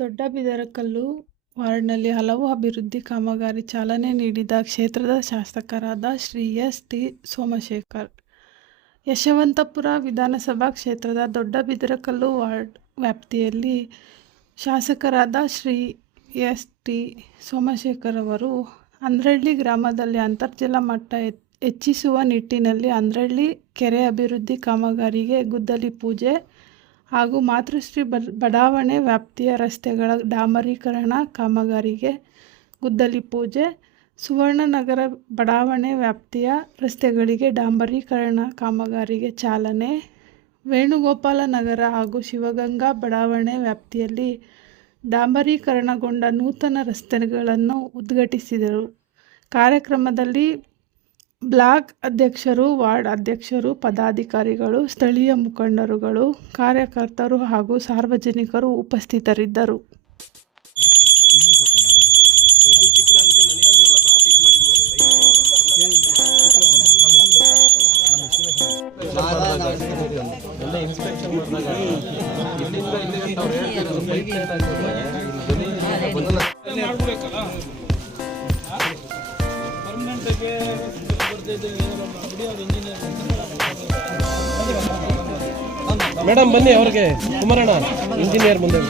ದೊಡ್ಡಬಿದರಕಲ್ಲು ವಾರ್ಡ್‌ನಲ್ಲಿ ಹಲವು ಅಭಿವೃದ್ಧಿ ಕಾಮಗಾರಿ ಚಾಲನೆ ನೀಡಿದ ಕ್ಷೇತ್ರದ ಶಾಸಕರಾದ ಶ್ರೀ ಎಸ್. ಟಿ. ಸೋಮಶೇಖರ್. ಯಶವಂತಪುರ ವಿಧಾನಸಭಾ ಕ್ಷೇತ್ರದ ದೊಡ್ಡಬಿದರಕಲ್ಲು ವಾರ್ಡ್ ವ್ಯಾಪ್ತಿಯಲ್ಲಿ ಶಾಸಕರಾದ ಶ್ರೀ ಎಸ್. ಟಿ. ಸೋಮಶೇಖರ್ ಅವರು ಅಂದ್ರಳ್ಳಿ ಗ್ರಾಮದಲ್ಲಿ ಅಂತರ್ಜಲ ಮಟ್ಟ ಹೆಚ್ಚಿಸುವ ನಿಟ್ಟಿನಲ್ಲಿ ಅಂದ್ರಳ್ಳಿ ಕೆರೆ ಅಭಿವೃದ್ಧಿ ಕಾಮಗಾರಿಗೆ ಗುದ್ದಲಿ ಪೂಜೆ ಹಾಗೂ ಮಾತೃಶ್ರೀ ಬಡಾವಣೆ ವ್ಯಾಪ್ತಿಯ ರಸ್ತೆಗಳ ಡಾಂಬರೀಕರಣ ಕಾಮಗಾರಿಗೆ ಗುದ್ದಲಿ ಪೂಜೆ, ಸುವರ್ಣನಗರ ಬಡಾವಣೆ ವ್ಯಾಪ್ತಿಯ ರಸ್ತೆಗಳಿಗೆ ಡಾಂಬರೀಕರಣ ಕಾಮಗಾರಿಗೆ ಚಾಲನೆ, ವೇಣುಗೋಪಾಲ ನಗರ ಹಾಗೂ ಶಿವಗಂಗಾ ಬಡಾವಣೆ ವ್ಯಾಪ್ತಿಯಲ್ಲಿ ಡಾಂಬರೀಕರಣಗೊಂಡ ನೂತನ ರಸ್ತೆಗಳನ್ನು ಉದ್ಘಾಟಿಸಿದರು. ಕಾರ್ಯಕ್ರಮದಲ್ಲಿ ಬ್ಲಾಕ್ ಅಧ್ಯಕ್ಷರು, ವಾರ್ಡ್ ಅಧ್ಯಕ್ಷರು, ಪದಾಧಿಕಾರಿಗಳು, ಸ್ಥಳೀಯ ಮುಖಂಡರುಗಳು, ಕಾರ್ಯಕರ್ತರು ಹಾಗೂ ಸಾರ್ವಜನಿಕರು ಉಪಸ್ಥಿತರಿದ್ದರು. ಮೇಡಮ್ ಬನ್ನಿ, ಅವ್ರಿಗೆ ಕುಮಾರಣ್ಣ ಇಂಜಿನಿಯರ್ ಮುಂದೆ.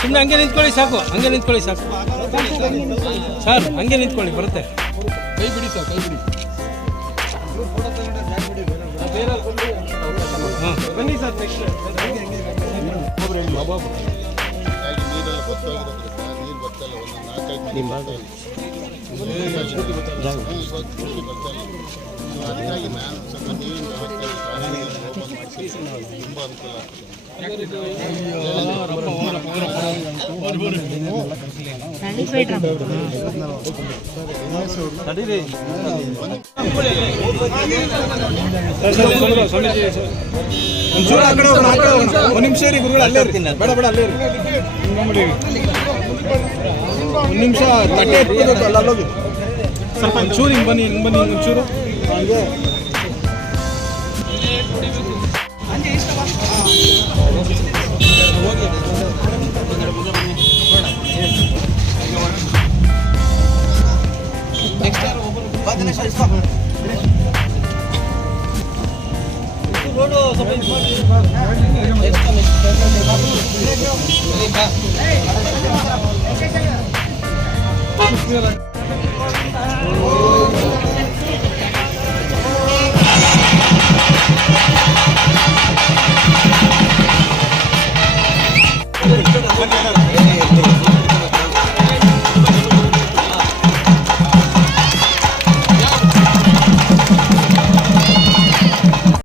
ಸುಮ್ಮನೆ ಹಂಗೆ ನಿಂತ್ಕೊಳ್ಳಿ ಸಾಕು, ಹಂಗೆ ನಿಂತ್ಕೊಳ್ಳಿ ಸಾಕು ಸರ್, ಹಂಗೆ ನಿಂತ್ಕೊಳ್ಳಿ ಬರುತ್ತೆ. ಕೈ ಬಿಡಿ ಸರ್, ಕೈ ಬಿಡಿ. ಹಾಂ ಬನ್ನಿ ಸರ್, ನೆಕ್ಸ್ಟ್ ತುಂಬ ಅನುಕೂಲ ಒಂದು ನಿಮಿಷ ರೀ ಗುರುಗಳು, ಅಲ್ಲೇ ಇರ್ತೀನಿ. ಬೇಡ ಬೇಡ, ಅಲ್ಲೇ ಒಂದು ನಿಮಿಷ ತಟ್ಟೆ ಅಲ್ಲೋಗಿ ಸ್ವಲ್ಪ ಒಂಚೂರು ಹಿಂಗೆ ಬನ್ನಿ, ಹಿಂಗೆ ಬನ್ನಿ, ಒಂಚೂರು